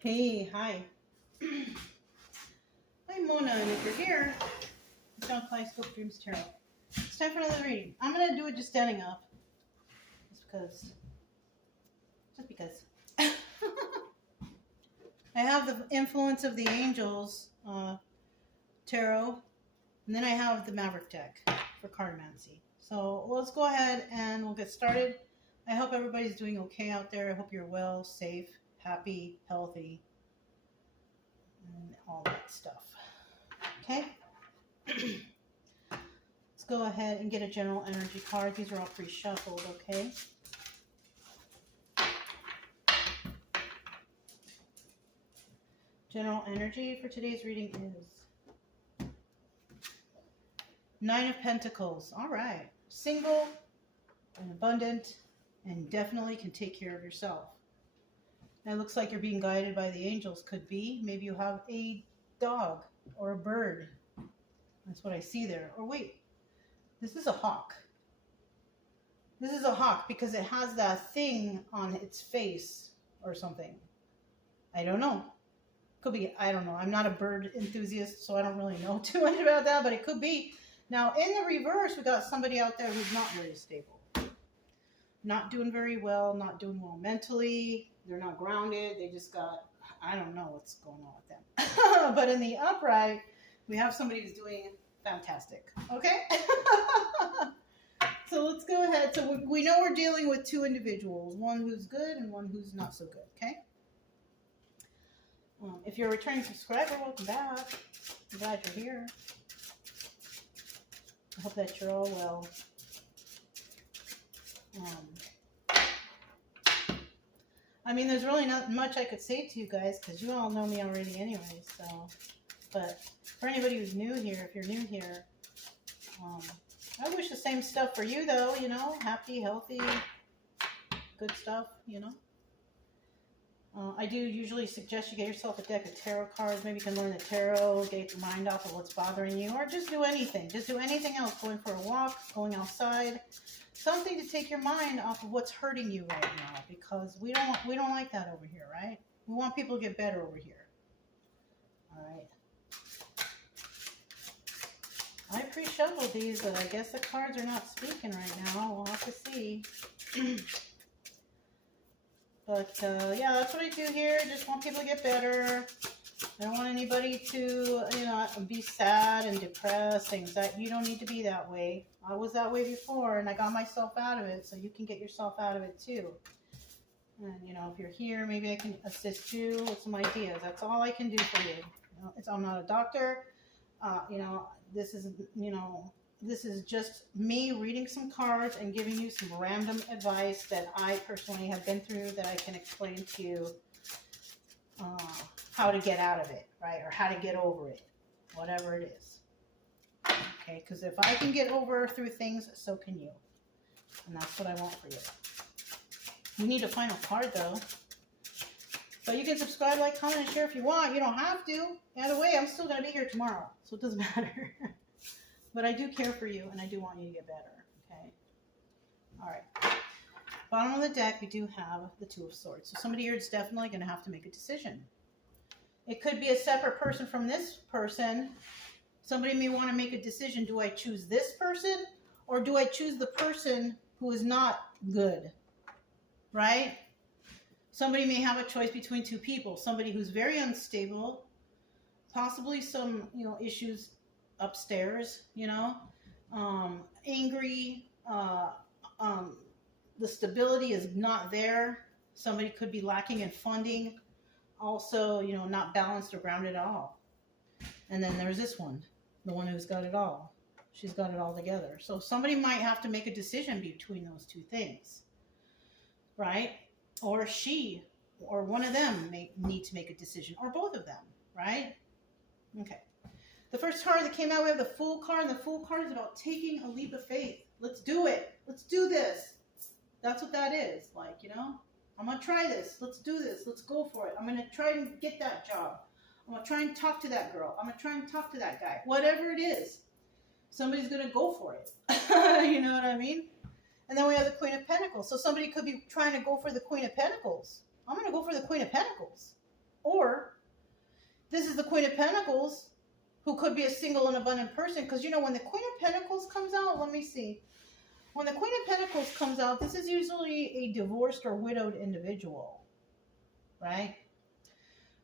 Hey, hi. I'm Mona, and if you're here, it's on Kaleidoscope Dreams Tarot. It's time for another reading. I'm going to do it just standing up, just because. I have the influence of the angels, tarot, and then I have the Maverick deck for cartomancy. So let's go ahead and we'll get started. I hope everybody's doing okay out there. I hope you're well, safe, happy, healthy, and all that stuff. Okay? Let's go ahead and get a general energy card. These are all pre-shuffled, okay? General energy for today's reading is Nine of Pentacles. All right. Single and abundant and definitely can take care of yourself. And it looks like you're being guided by the angels. Could be. Maybe you have a dog or a bird. That's what I see there. Or wait, this is a hawk. This is a hawk because it has that thing on its face or something. I don't know. Could be, I don't know. I'm not a bird enthusiast, so I don't really know too much about that, but it could be. Now, in the reverse, we got somebody out there who's not very stable. Not doing very well, not doing well mentally. They're not grounded. They just got, I don't know what's going on with them. But in the upright, we have somebody who's doing fantastic. Okay? So let's go ahead. So we know we're dealing with two individuals, one who's good and one who's not so good. Okay? If you're a returning subscriber, welcome back. I'm glad you're here. I hope that you're all well. I mean, there's really not much I could say to you guys because you all know me already anyway. So, but for anybody who's new here, if you're new here, I wish the same stuff for you, though. You know, happy, healthy, good stuff. You know. I do usually suggest you get yourself a deck of tarot cards. Maybe you can learn the tarot, get your mind off of what's bothering you, or just do anything. Just do anything else. Going for a walk, going outside, something to take your mind off of what's hurting you right now. Because we don't like that over here, right? We want people to get better over here. All right. I pre-shuffled these, but I guess the cards are not speaking right now. We'll have to see. But, yeah, that's what I do here. Just want people to get better. I don't want anybody to, you know, be sad and depressed. You don't need to be that way. I was that way before, and I got myself out of it, so you can get yourself out of it, too. And, you know, if you're here, maybe I can assist you with some ideas. That's all I can do for you. You know, I'm not a doctor. You know, this is just me reading some cards and giving you some random advice that I personally have been through that I can explain to you how to get out of it, right? Or how to get over it, whatever it is. Okay, because if I can get over through things, so can you. And that's what I want for you. You need a final card, though. But you can subscribe, like, comment, and share if you want. You don't have to. Either way, I'm still going to be here tomorrow, so it doesn't matter. But I do care for you, and I do want you to get better, okay? All right. Bottom of the deck, we do have the Two of Swords. So somebody here is definitely going to have to make a decision. It could be a separate person from this person. Somebody may want to make a decision. Do I choose this person, or do I choose the person who is not good, right? Somebody may have a choice between two people. Somebody who's very unstable, possibly some, you know, issues upstairs, you know, angry, the stability is not there. Somebody could be lacking in funding. Also, you know, not balanced or grounded at all. And then there's this one, the one who's got it all. She's got it all together. So somebody might have to make a decision between those two things, right? Or she, or one of them may need to make a decision, or both of them, right? Okay. The first card that came out, we have the Fool card, and the Fool card is about taking a leap of faith. Let's do it. Let's do this. That's what that is. Like, you know, I'm going to try this. Let's do this. Let's go for it. I'm going to try and get that job. I'm going to try and talk to that girl. I'm going to try and talk to that guy. Whatever it is, somebody's going to go for it. You know what I mean? And then we have the Queen of Pentacles. So somebody could be trying to go for the Queen of Pentacles. I'm going to go for the Queen of Pentacles. Or this is the Queen of Pentacles, who could be a single and abundant person. Because, you know, when the Queen of Pentacles comes out, let me see. When the Queen of Pentacles comes out, this is usually a divorced or widowed individual, right?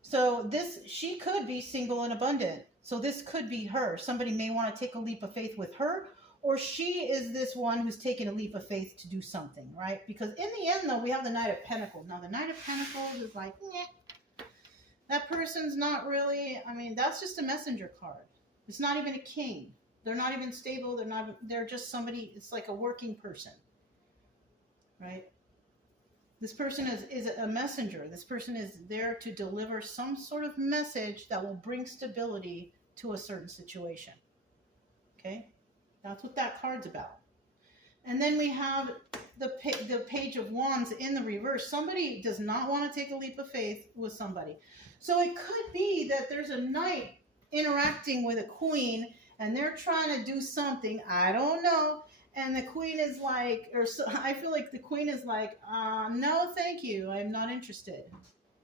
So she could be single and abundant. So this could be her. Somebody may want to take a leap of faith with her, or she is this one who's taking a leap of faith to do something, right? Because in the end, though, we have the Knight of Pentacles. Now, the Knight of Pentacles is like, meh. That person's not really, I mean, that's just a messenger card. It's not even a king. They're not even stable. They're just somebody, it's like a working person, right? This person is a messenger. This person is there to deliver some sort of message that will bring stability to a certain situation. Okay? That's what that card's about. And then we have the Page of Wands in the reverse. Somebody does not want to take a leap of faith with somebody. So it could be that there's a knight interacting with a queen and they're trying to do something. I don't know. And the queen is like, I feel like the queen is like, no, thank you. I'm not interested.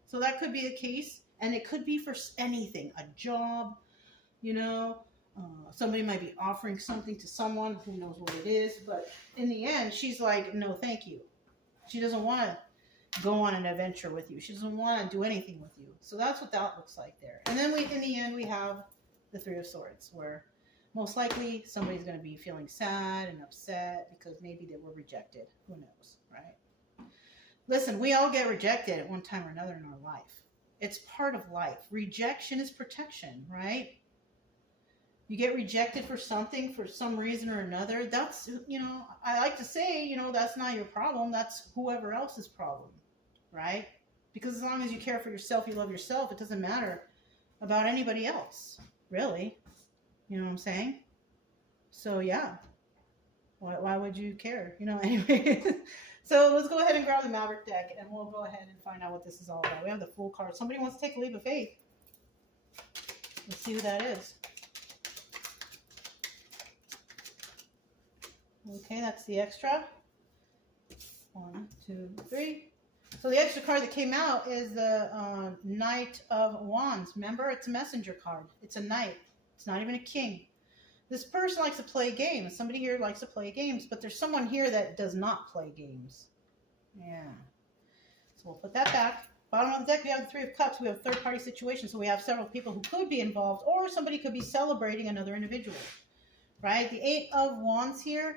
So that could be the case. And it could be for anything, a job, you know, somebody might be offering something to someone, who knows what it is. But in the end, she's like, no, thank you. She doesn't want to go on an adventure with you. She doesn't want to do anything with you. So that's what that looks like there. And then in the end, we have the Three of Swords, where most likely somebody's going to be feeling sad and upset because maybe they were rejected. Who knows, right? Listen, we all get rejected at one time or another in our life. It's part of life. Rejection is protection, right? You get rejected for something for some reason or another. That's, you know, I like to say, you know, that's not your problem. That's whoever else's problem, right? Because as long as you care for yourself, you love yourself, it doesn't matter about anybody else, really. You know what I'm saying? So, yeah. Why would you care? You know, anyway. So, let's go ahead and grab the Maverick deck, and we'll go ahead and find out what this is all about. We have the Fool card. Somebody wants to take a leap of faith. Let's see who that is. Okay, that's the extra. 1, 2, 3. So the extra card that came out is the Knight of Wands. Remember, it's a messenger card. It's a knight. It's not even a king. This person likes to play games. Somebody here likes to play games, but there's someone here that does not play games. Yeah. So we'll put that back. Bottom of the deck, we have the Three of Cups. We have a third-party situation, so we have several people who could be involved, or somebody could be celebrating another individual, right? The Eight of Wands here.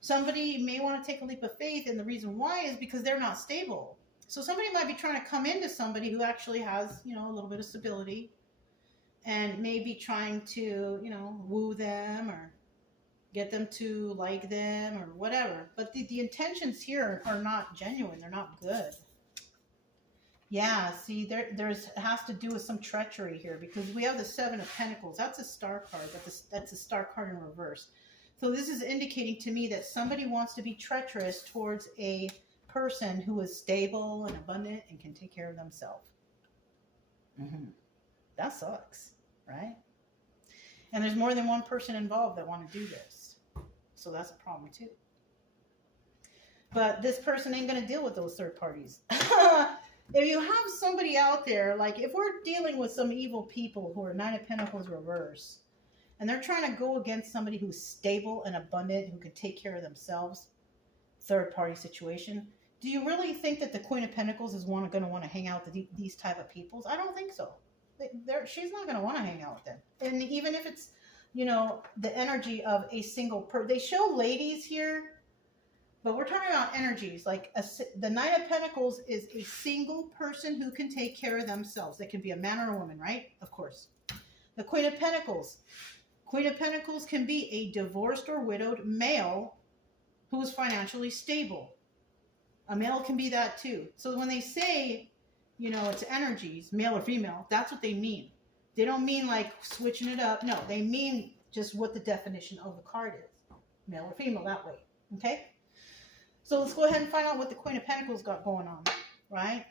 Somebody may want to take a leap of faith, and the reason why is because they're not stable. So somebody might be trying to come into somebody who actually has, you know, a little bit of stability, and maybe trying to, you know, woo them or get them to like them or whatever. But the intentions here are not genuine. They're not good. Yeah, see, there's it has to do with some treachery here, because we have the Seven of Pentacles. That's a star card. That's a star card in reverse. So this is indicating to me that somebody wants to be treacherous towards a person who is stable and abundant and can take care of themselves. That sucks, right? And there's more than one person involved that want to do this. So that's a problem too. But this person ain't going to deal with those third parties. If you have somebody out there, like if we're dealing with some evil people who are Nine of Pentacles reverse, and they're trying to go against somebody who's stable and abundant, who can take care of themselves, third-party situation, do you really think that the Queen of Pentacles is going to want to hang out with these type of peoples? I don't think so. She's not going to want to hang out with them. And even if it's, you know, the energy of a single person. They show ladies here, but we're talking about energies. Like the Knight of Pentacles is a single person who can take care of themselves. They can be a man or a woman, right? Of course. The Queen of Pentacles. Queen of Pentacles can be a divorced or widowed male who is financially stable. A male can be that too. So when they say, you know, it's energies, male or female, that's what they mean. They don't mean like switching it up. No, they mean just what the definition of the card is. Male or female, that way. Okay? So let's go ahead and find out what the Queen of Pentacles got going on, right?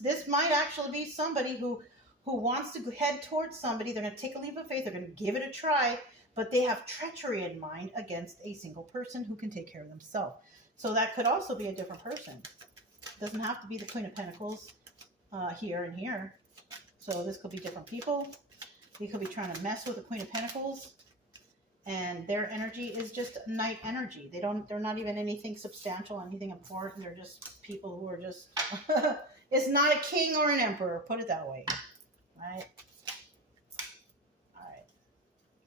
This might actually be somebody who wants to head towards somebody. They're going to take a leap of faith. They're going to give it a try, but they have treachery in mind against a single person who can take care of themselves. So that could also be a different person. Doesn't have to be the Queen of Pentacles here and here. So this could be different people. They could be trying to mess with the Queen of Pentacles. And their energy is just night energy. They're not even anything substantial, anything important. They're just people who are just, it's not a king or an emperor, put it that way, right? All right.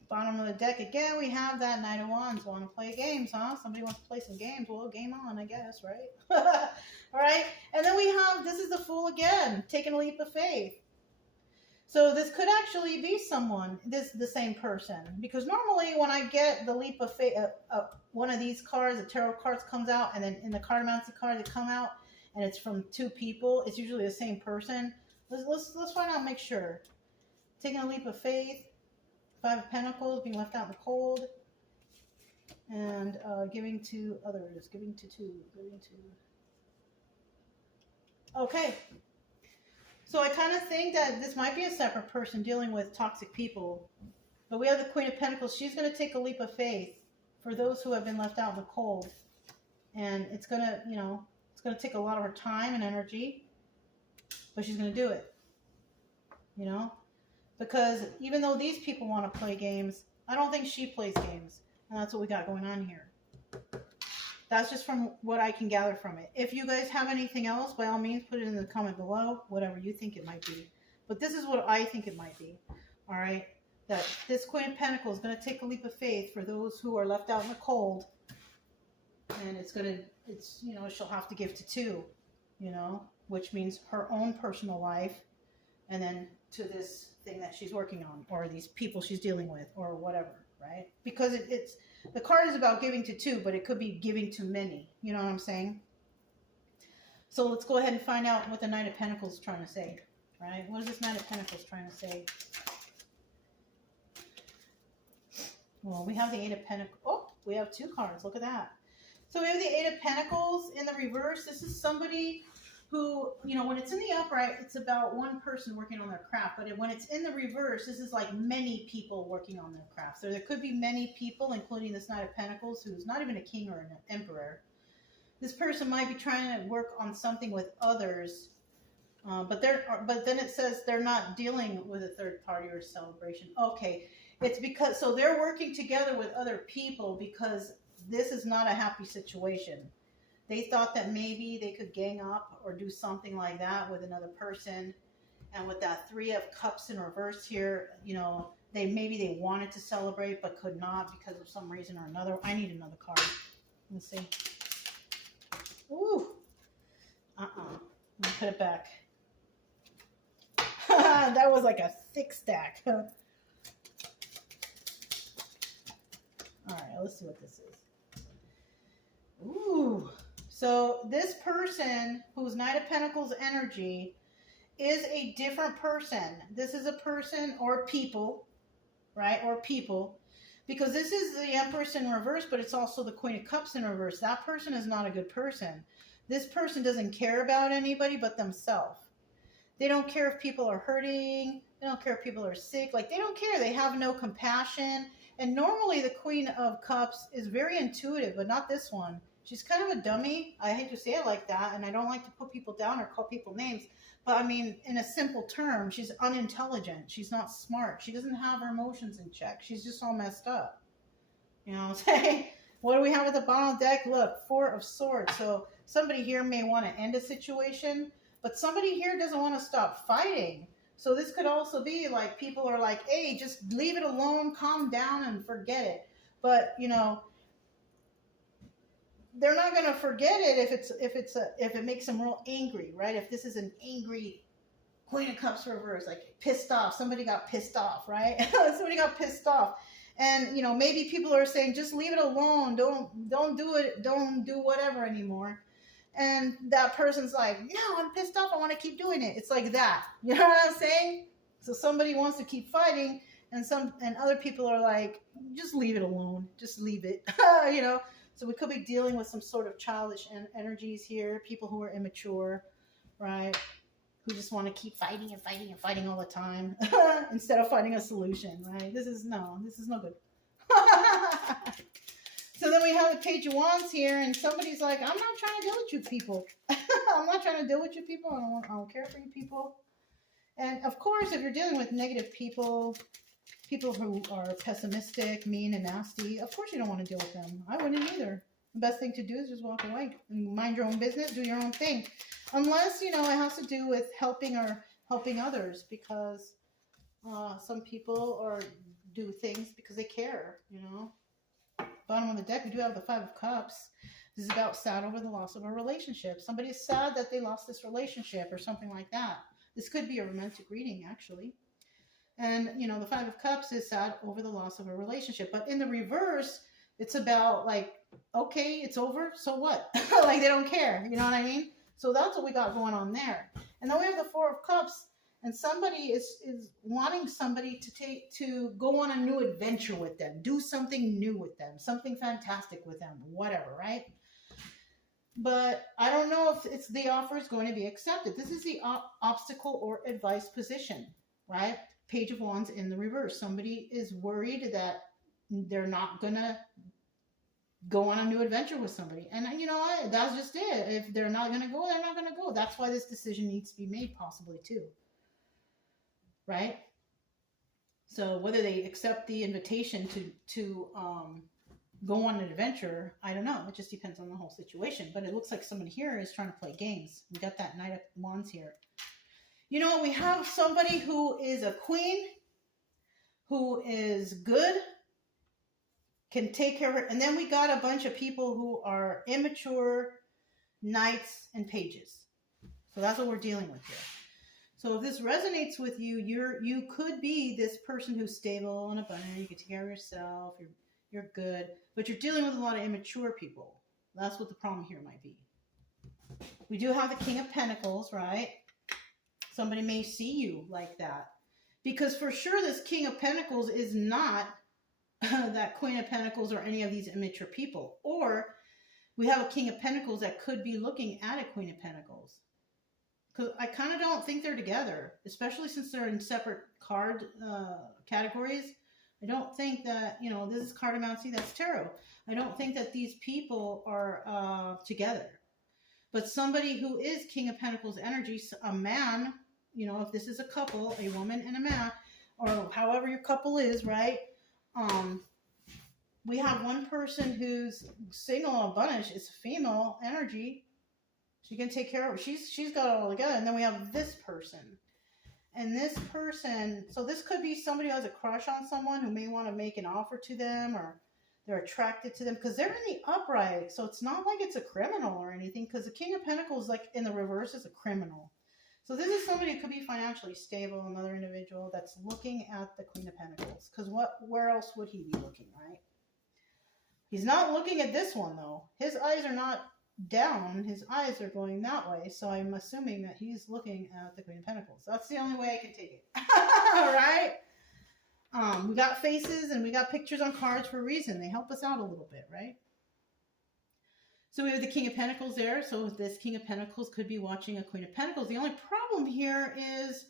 Bottom of the deck, again, we have that Knight of Wands. Want to play games, huh? Somebody wants to play some games. Well, game on, I guess, right? All right. And then we have, this is the Fool again, taking a leap of faith. So this could actually be someone, the same person, because normally when I get the leap of faith, one of these cards, the tarot cards comes out, and then in the Cartomancy cards that come out, and it's from two people, it's usually the same person. Let's find out, make sure. Taking a leap of faith, Five of Pentacles, being left out in the cold, and giving to others, giving to two, giving to. Okay. So I kind of think that this might be a separate person dealing with toxic people. But we have the Queen of Pentacles. She's going to take a leap of faith for those who have been left out in the cold. And it's going to, you know, it's going to take a lot of her time and energy. But she's going to do it. You know? Because even though these people want to play games, I don't think she plays games. And that's what we got going on here. That's just from what I can gather from it. If you guys have anything else, by all means, put it in the comment below, whatever you think it might be. But this is what I think it might be, all right? That this Queen of Pentacles is going to take a leap of faith for those who are left out in the cold. And you know, she'll have to give to two, you know, which means her own personal life, and then to this thing that she's working on, or these people she's dealing with, or whatever, right? Because it's the card is about giving to two, but it could be giving to many. You know what I'm saying? So let's go ahead and find out what the Knight of Pentacles is trying to say, right? What is this Knight of Pentacles trying to say? Well, we have the Eight of Pentacles. Oh, we have two cards. Look at that. So we have the Eight of Pentacles in the reverse. This is somebody who, you know, when it's in the upright, it's about one person working on their craft. But when it's in the reverse, this is like many people working on their craft. So there could be many people, including this Knight of Pentacles, who's not even a king or an emperor. This person might be trying to work on something with others, but then it says they're not dealing with a third party or celebration. Okay, it's because, so they're working together with other people because this is not a happy situation. They thought that maybe they could gang up or do something like that with another person. And with that Three of Cups in reverse here, you know, maybe they wanted to celebrate but could not because of some reason or another. I need another card. Let's see. Ooh. Let me put it back. That was like a thick stack. All right, let's see what this is. Ooh. So this person whose Knight of Pentacles energy is a different person. This is a person or people, right? Or people. Because this is the Empress in reverse, but it's also the Queen of Cups in reverse. That person is not a good person. This person doesn't care about anybody but themselves. They don't care if people are hurting. They don't care if people are sick. Like, they don't care. They have no compassion. And normally the Queen of Cups is very intuitive, but not this one. She's kind of a dummy. I hate to say it like that, and I don't like to put people down or call people names. But I mean, in a simple term, she's unintelligent. She's not smart. She doesn't have her emotions in check. She's just all messed up. You know what I'm saying? What do we have at the bottom of the deck? Look, Four of Swords. So somebody here may want to end a situation, but somebody here doesn't want to stop fighting. So this could also be like people are like, hey, just leave it alone, calm down, and forget it. But, you know, they're not going to forget it if it makes them real angry, right? If this is an angry Queen of Cups reverse, like pissed off, somebody got pissed off, right? Somebody got pissed off, and you know, maybe people are saying just leave it alone, don't do it, don't do whatever anymore, and that person's like, no, I'm pissed off, I want to keep doing it. It's like that, you know what I'm saying? So somebody wants to keep fighting, and other people are like, just leave it alone, just leave it, you know. So we could be dealing with some sort of childish energies here, people who are immature, right? Who just want to keep fighting and fighting and fighting all the time instead of finding a solution, right? This is no good. So then we have the Page of Wands here, and somebody's like, I'm not trying to deal with you people. I'm I'm not trying to deal with you people. I don't care for you people. And of course, if you're dealing with negative people, people who are pessimistic, mean, and nasty, of course you don't want to deal with them. I wouldn't either. The best thing to do is just walk away and mind your own business, do your own thing. Unless, you know, it has to do with helping others, because some people do things because they care, you know. Bottom of the deck, we do have the Five of Cups. This is about sad over the loss of a relationship. Somebody is sad that they lost this relationship or something like that. This could be a romantic reading, actually. And, you know, the Five of Cups is sad over the loss of a relationship. But in the reverse, it's about like, okay, it's over, so what? Like they don't care, you know what I mean? So that's what we got going on there. And then we have the Four of Cups, and somebody is wanting somebody to go on a new adventure with them, do something new with them, something fantastic with them, whatever, right? But I don't know if the offer is going to be accepted. This is the obstacle or advice position, right? Page of Wands in the reverse. Somebody is worried that they're not going to go on a new adventure with somebody. And you know what? That's just it. If they're not going to go, they're not going to go. That's why this decision needs to be made, possibly, too. Right? So whether they accept the invitation to go on an adventure, I don't know. It just depends on the whole situation. But it looks like someone here is trying to play games. We got that Knight of Wands here. You know, we have somebody who is a queen, who is good, can take care of her. And then we got a bunch of people who are immature, knights, and pages. So that's what we're dealing with here. So if this resonates with you, you could be this person who's stable and abundant. You can take care of yourself. You're good. But you're dealing with a lot of immature people. That's what the problem here might be. We do have the King of Pentacles, right? Somebody may see you like that. Because for sure this King of Pentacles is not that Queen of Pentacles or any of these immature people. Or we have a King of Pentacles that could be looking at a Queen of Pentacles. Because I kind of don't think they're together, especially since they're in separate card categories. I don't think that, you know, this is cartomancy, that's tarot. I don't think that these people are together. But somebody who is King of Pentacles energy, a man, you know, if this is a couple, a woman and a man, or however your couple is, right? We have one person who's single and abundant. It's female energy. She can take care of her. She's got it all together. And then we have this person. And this person, so this could be somebody who has a crush on someone who may want to make an offer to them, or they're attracted to them because they're in the upright. So it's not like it's a criminal or anything, because the King of Pentacles, like in the reverse, is a criminal. So this is somebody who could be financially stable, another individual that's looking at the Queen of Pentacles. Because where else would he be looking, right? He's not looking at this one, though. His eyes are not down. His eyes are going that way. So I'm assuming that he's looking at the Queen of Pentacles. That's the only way I can take it. All right? We got faces and we got pictures on cards for a reason. They help us out a little bit, right? So we have the King of Pentacles there. So this King of Pentacles could be watching a Queen of Pentacles. The only problem here is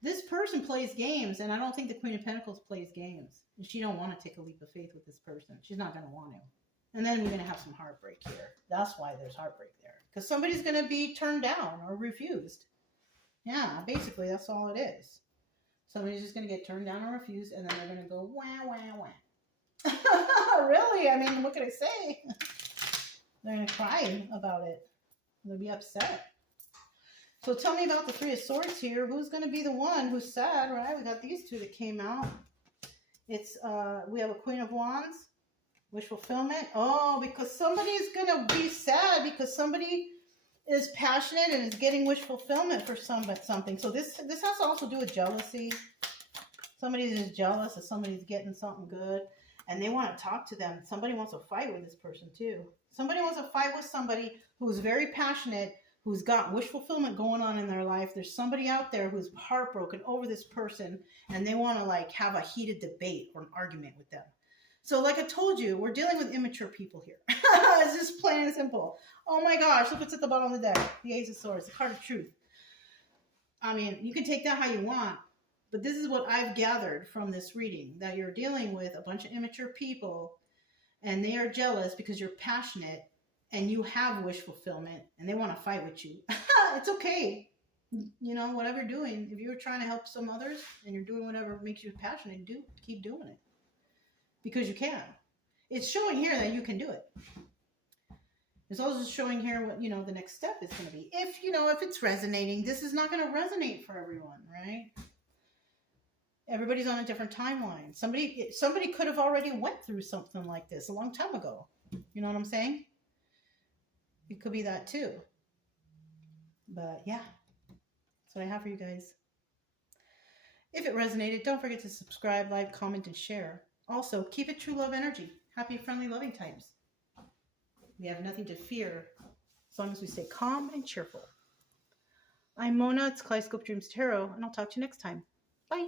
this person plays games, and I don't think the Queen of Pentacles plays games. And she don't want to take a leap of faith with this person. She's not going to want to. And then we're going to have some heartbreak here. That's why there's heartbreak there. Because somebody's going to be turned down or refused. Yeah, basically that's all it is. Somebody's just going to get turned down or refused, and then they're going to go, wah, wah, wah. Really? I mean, what can I say? They're going to cry about it. They'll be upset. So tell me about the Three of Swords here. Who's going to be the one who's sad, right? We got these two that came out. It's, we have a Queen of Wands. Wish fulfillment. Oh, because somebody's going to be sad because somebody is passionate and is getting wish fulfillment for something. So this has to also do with jealousy. Somebody's just jealous that somebody's getting something good and they want to talk to them. Somebody wants to fight with this person too. Somebody wants to fight with somebody who's very passionate, who's got wish fulfillment going on in their life. There's somebody out there who's heartbroken over this person and they want to like have a heated debate or an argument with them. So like I told you, we're dealing with immature people here. It's just plain and simple. Oh my gosh, look what's at the bottom of the deck. The Ace of Swords, the card of truth. I mean, you can take that how you want, but this is what I've gathered from this reading, that you're dealing with a bunch of immature people and they are jealous because you're passionate and you have wish fulfillment and they want to fight with you, it's okay. You know, whatever you're doing, if you're trying to help some others and you're doing whatever makes you passionate, keep doing it because you can. It's showing here that you can do it. It's also showing here what, you know, the next step is going to be. If, you know, if it's resonating, this is not going to resonate for everyone, right? Everybody's on a different timeline. Somebody could have already went through something like this a long time ago. You know what I'm saying? It could be that too. But yeah, that's what I have for you guys. If it resonated, don't forget to subscribe, like, comment, and share. Also, keep it true love energy. Happy, friendly, loving times. We have nothing to fear as long as we stay calm and cheerful. I'm Mona. It's Kaleidoscope Dreams Tarot, and I'll talk to you next time. Bye.